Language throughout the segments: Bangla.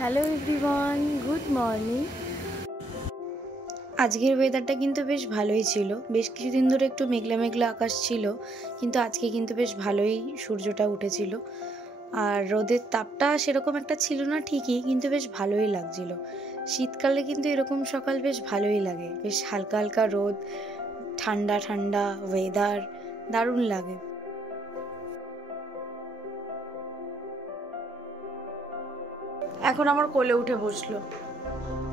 Hello everyone, good morning. আজকের ওয়েদারটা কিন্তু বেশ ভালোই ছিল। বেশ কিছুদিন ধরে একটু মেঘলা মেঘলা আকাশ ছিল, কিন্তু আজকে কিন্তু বেশ ভালোই সূর্যটা উঠেছিল। আর রোদের তাপটা সেরকম একটা ছিল না ঠিকই, কিন্তু বেশ ভালোই লাগছিল। শীতকালে কিন্তু এরকম সকাল বেশ ভালোই লাগে, বেশ হালকা হালকা রোদ, ঠান্ডা ঠান্ডা ওয়েদার, দারুণ লাগে। এখন আমার কোলে উঠে বসলো।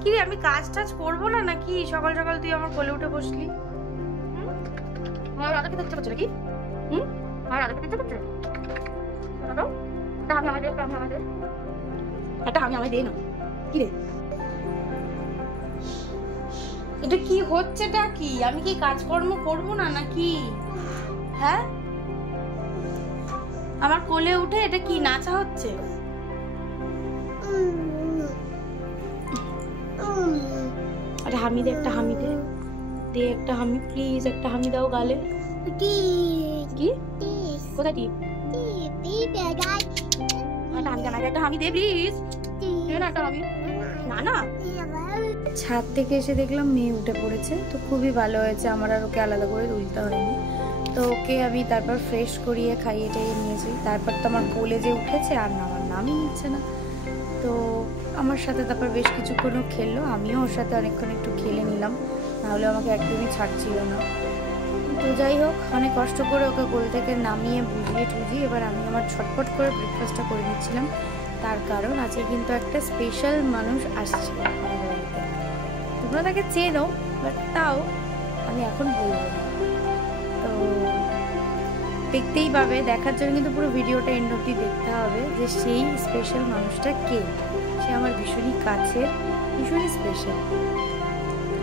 কি রে, আমি কাজ টাজ করবো না নাকি? সকাল সকাল তুই আমার কোলে উঠে বসলি। আমার রাধা খেতে ইচ্ছে করছে নাকি? আমার রাধা খেতে ইচ্ছে করছে? একটা আমি আমায় দে না। কি রে, এটা কি হচ্ছেটা কি? আমি কি কাজকর্ম করবো না নাকি? হ্যাঁ, আমার কোলে উঠে এটা কি নাচা হচ্ছে? আরে হামি দে, একটা হামি দে, দে একটা হামি প্লিজ, একটা হামি দাও গালে। কি কোথায় টিপ? একটা হামি জানা, একটা হামি দে প্লিজ, দে না একটা হামি। না না, ছাদ থেকে এসে দেখলাম মেয়ে উঠে পড়েছে, তো খুবই ভালো হয়েছে, আমার আর ওকে আলাদা করে তুলতে হয়নি। তো ওকে আমি তারপর ফ্রেশ করিয়ে খাইয়ে টাইয়ে নিয়েছি। তারপর তো আমার কোলে যে উঠেছে আর না, আমার নামই নিচ্ছে না। তো আমার সাথে তারপর বেশ কিছুক্ষণও খেললো, আমিও ওর সাথে অনেকক্ষণ একটু খেলে নিলাম, নাহলে আমাকে একদমই ছাড়ছিল না। তো যাই হোক, অনেক কষ্ট করে ওকে কোল থেকে নামিয়ে বুঝিয়ে টুজিয়ে এবার আমি আমার ছটপট করে ব্রেকফাস্টটা করে নিচ্ছিলাম। তার কারণ আজকে কিন্তু একটা স্পেশাল মানুষ আসছে আমাদের বাড়িতে। তোমরা তাকে চেনো, বাট তাও আমি এখন বলবো না। তো দেখতেই পাবে, দেখার জন্য কিন্তু পুরো ভিডিওটা এন্ড অবধি দেখতে হবে যে সেই স্পেশাল মানুষটা কে। সে আমার ভীষণই কাছের, ভীষণই স্পেশাল।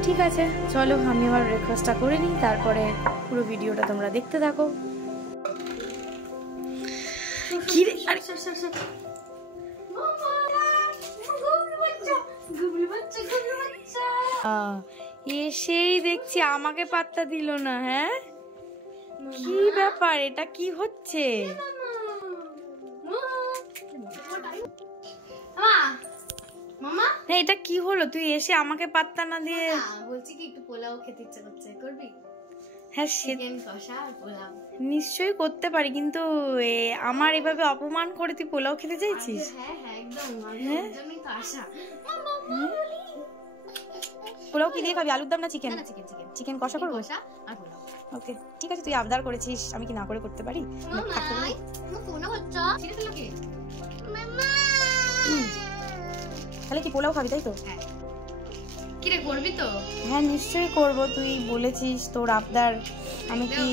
ঠিক আছে, চলো আমি আমার ব্রেকফাস্টটা করে নিই, তারপরে পুরো ভিডিওটা তোমরা দেখতে থাকো। কি রে, এসেই দেখছি আমাকে পাত্তা দিল না। হ্যাঁ, কি ব্যাপার, এটা কি হচ্ছে? এটা কি হলো? তুই এসে আমাকে পাত্তা না দিয়ে বলছি কি একটু পোলাও খেতে ইচ্ছে করছে, করবি? হ্যাঁ, চিকেন কষা আর পোলাও নিশ্চয়ই করতে পারি, কিন্তু আমার এভাবে অপমান করে তুই পোলাও খেতে চাইছিস? হ্যাঁ হ্যাঁ একদম, হ্যাঁ, ওর জন্যই তো আসা। পোলাও কি দিয়ে খাবি, আলুর দম না চিকেন? চিকেন চিকেন চিকেন কষা করবো। কষা আর পোলাও। ওকে ঠিক আছে, তুই আবদার করেছিস, আমি কি না করে করতে পারি? তাহলে কি পোলাও খাবি, তাই তো? কি রে, করবি তো? হ্যাঁ নিশ্চয়ই করবো, তুই বলেছিস, তোর আবদার আমি কি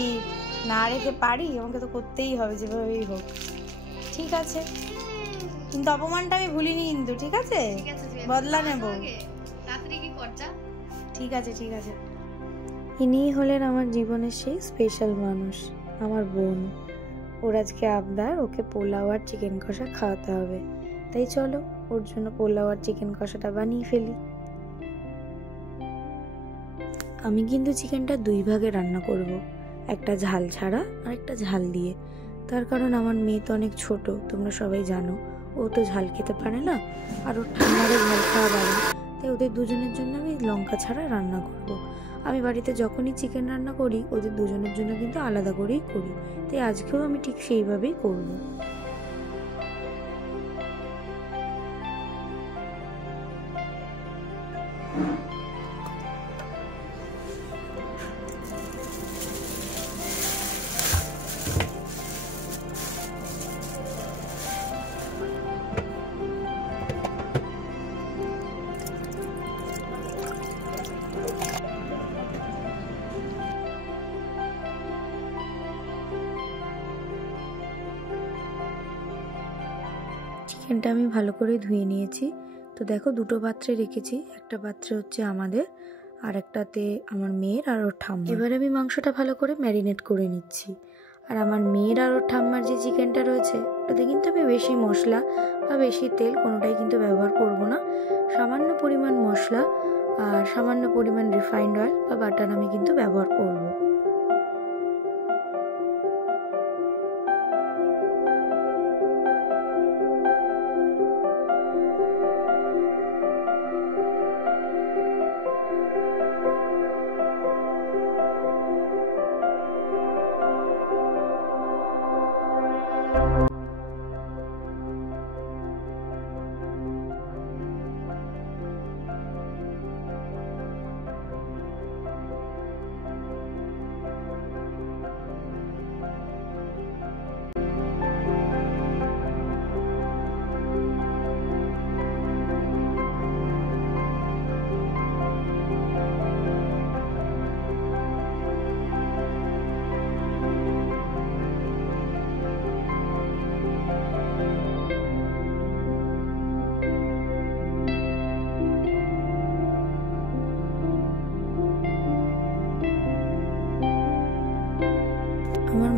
না রেখে পারি? আমাকে তো করতেই হবে যেভাবেই হোক। ঠিক আছে, কিন্তু অপমানটা আমি ভুলিনি কিন্তু, ঠিক আছে? বদলা নেব। ঠিক আছে ঠিক আছে। ইনিই হলেন আমার জীবনের সেই স্পেশাল মানুষ, আমার বোন। ওর আজকে আবদার, ওকে পোলাও আর চিকেন কষা খাওয়াতে হবে। তাই চলো ওর জন্য পোলাও আর চিকেন কষাটা বানিয়ে ফেলি। আমি কিন্তু চিকেনটা দুই ভাগে রান্না করব, একটা ঝাল ছাড়া আর একটা ঝাল দিয়ে। তার কারণ আমার মেয়ে তো অনেক ছোট, তোমরা সবাই জানো, ও তো ঝাল খেতে পারে না, আর ওর ঠান্ডারও ঝাল খাওয়া বাড়ে। তাই ওদের দুজনের জন্য আমি লঙ্কা ছাড়া রান্না করব। আমি বাড়িতে যখনই চিকেন রান্না করি ওদের দুজনের জন্য কিন্তু আলাদা করেই করি, তাই আজকেও আমি ঠিক সেইভাবেই করব। চিকেনটা আমি ভালো করে ধুয়ে নিয়েছি। তো দেখো, দুটো পাত্রে রেখেছি, একটা পাত্রে হচ্ছে আমাদের, আর একটাতে আমার মেয়ের আর ওর ঠাম্মা। এবার আমি মাংসটা ভালো করে ম্যারিনেট করে নিচ্ছি। আর আমার মেয়ের আর ওর ঠাম্মার যে চিকেনটা রয়েছে ওটাতে কিন্তু আমি বেশি মশলা বা বেশি তেল কোনোটাই কিন্তু ব্যবহার করব না। সামান্য পরিমাণ মশলা আর সামান্য পরিমাণ রিফাইন্ড অয়েল বা বাটার আমি কিন্তু ব্যবহার করব।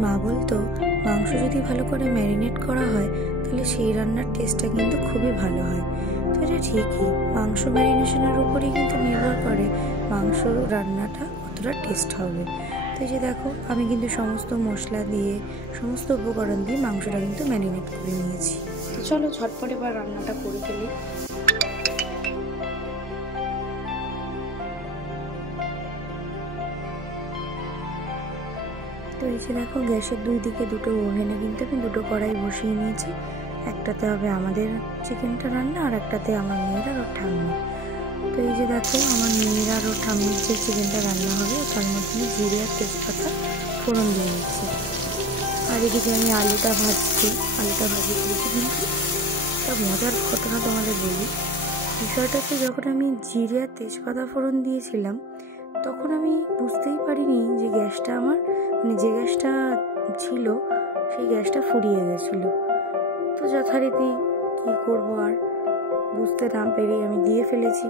মা বলতো মাংস যদি ভালো করে ম্যারিনেট করা হয় তাহলে সেই রান্নার টেস্টটা কিন্তু খুবই ভালো হয়। তো এটা ঠিকই, মাংস ম্যারিনেশনের উপরেই কিন্তু নির্ভর করে মাংস রান্নাটা কতটা টেস্ট হবে। তো এই যে দেখো আমি কিন্তু সমস্ত মশলা দিয়ে সমস্ত উপকরণ দিয়ে মাংসটা কিন্তু ম্যারিনেট করে নিয়েছি। তো চলো ঝটপট এবার রান্নাটা করে ফেলি। তো এই যে দেখো গ্যাসের দুই দিকে দুটো ওভেনে কিন্তু আমি দুটো কড়াই বসিয়ে নিয়েছি। একটাতে হবে আমাদের চিকেনটা রান্না আর একটাতে আমার মেয়ের আর ওর ঠাম্মি। তো এই যে দেখো আমার মেয়ের আর ওর ঠাম্মির যে চিকেনটা রান্না হবে তার মধ্যে জিরে আর তেজপাতা ফোড়ন দিয়ে নিচ্ছি। আর এদিকে আমি আলুটা ভাজছি, আলুটা ভাজি দিয়েছি। কিন্তু একটা মজার ঘটনা তোমাদের বলি, বিষয়টা হচ্ছে যখন আমি জিরে আর তেজপাতা ফোড়ন দিয়েছিলাম তখন আমি বুঝতেই পারিনি যে গ্যাসটা আমার মানে যে গ্যাসটা ছিল সেই গ্যাসটা ফুরিয়ে গেছিলো। তো যথারীতি কী করবো আর বুঝতে না পেরে আমি দিয়ে ফেলেছি।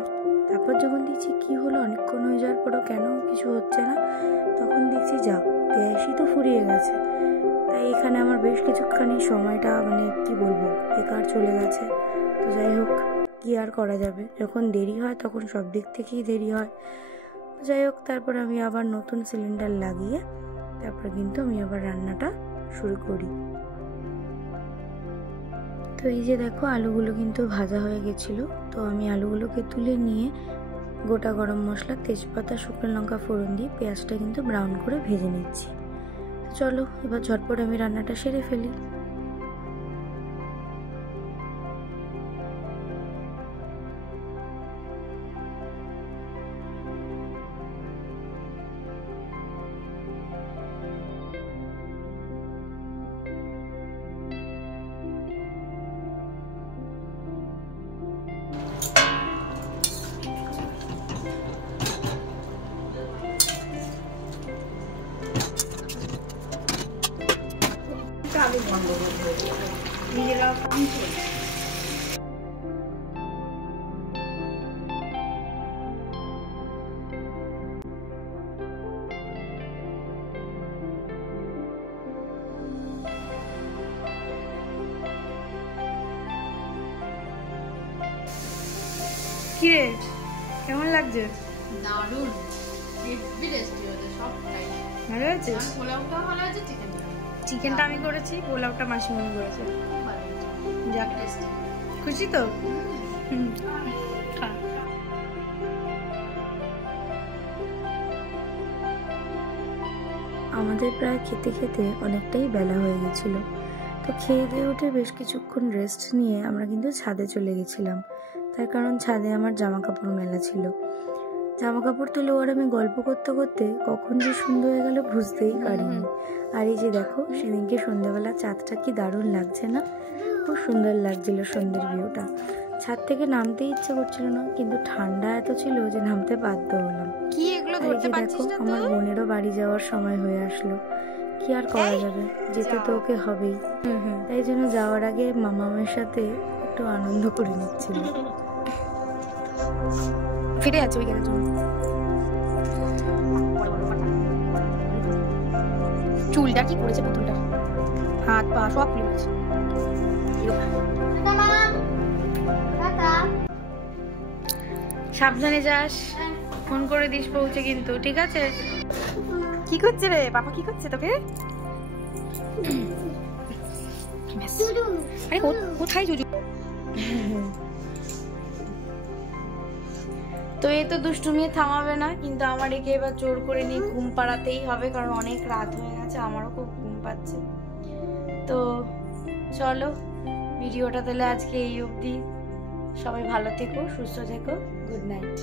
তারপর যখন দেখছি কী হলো, অনেকক্ষণ হয়ে যাওয়ার পরও কেন কিছু হচ্ছে না, তখন দেখছি যা গ্যাসই তো ফুরিয়ে গেছে। তাই এখানে আমার বেশ কিছুখানি সময়টা মানে কি বলবো বেকার চলে গেছে। তো যাই হোক, কি আর করা যাবে, যখন দেরি হয় তখন সব দিক থেকেই দেরি হয়। যাই হোক, তারপর আমি আবার নতুন সিলিন্ডার লাগিয়ে তারপর কিন্তু আমি আবার রান্নাটা শুরু করি। তো এই যে দেখো আলুগুলো কিন্তু ভাজা হয়ে গেছিলো। তো আমি আলুগুলোকে তুলে নিয়ে গোটা গরম মশলা, তেজপাতা, শুকনো লঙ্কা ফোড়ন দিয়ে পেঁয়াজটা কিন্তু ব্রাউন করে ভেজে নিচ্ছি। চলো এবার ঝটপট আমি রান্নাটা সেরে ফেলি। আমি বন্ধ করে নিজেরা কাম করি। কিরে কেমন লাগছে? দারুণ, হেভি টেস্টি হয়েছে সবটাই। ভালো হয়েছে? আর পোলাওটা ভালো হয়েছে, চিকেনটা আমি করেছি, পোলাওটা মাসিমণি করেছে। যাক টেস্টি। খুশি তো? খা। আমাদের প্রায় খেতে খেতে অনেকটাই বেলা হয়ে গেছিল। তো খেয়ে দিয়ে উঠে বেশ কিছুক্ষণ রেস্ট নিয়ে আমরা কিন্তু ছাদে চলে গেছিলাম। তার কারণ ছাদে আমার জামা কাপড় মেলা ছিল। জামা কাপড় তুলে ওর আমি গল্প করতে করতে কখন যে সুন্দর হয়ে গেল বুঝতেই পারিনি। আর এই যে দেখো সেদিনকে সন্ধ্যাবেলা চাঁদটা কি দারুণ লাগছে না? খুব সুন্দর লাগছিল সন্ধ্যের ভিউটা। ছাদ থেকে নামতে ইচ্ছে করছিল না, কিন্তু ঠান্ডা এত ছিল যে নামতে বাধ্য হলাম। কি এগুলো ধরতে পারছিস না? আমার বোনেরও বাড়ি যাওয়ার সময় হয়ে আসলো, কি আর করা যাবে, যেতে তো ওকে হবেই। তাই জন্য যাওয়ার আগে মামামের সাথে একটু আনন্দ করে নিচ্ছিল। ফিরে আছে ওইখানে চুলটা কি করেছে পুতুলটা, হাত পা সব খুলে গেছে। সাবধানে যাস, ফোন করে দিস পৌঁছে কিন্তু, ঠিক আছে? কি করছে রে বাবা, কি করছে তোকে? আরে কোথায় জুজু? তো এই তো দুষ্টুমি থামাবে না, কিন্তু আমার একে এবার জোর করে নিয়ে ঘুম পাড়াতেই হবে, কারণ অনেক রাত হয়ে গেছে, আমারও খুব ঘুম পাচ্ছে। তো চলো ভিডিওটা তাহলে আজকে এই অবধি। সবাই ভালো থেকো, সুস্থ থেকো, গুড নাইট।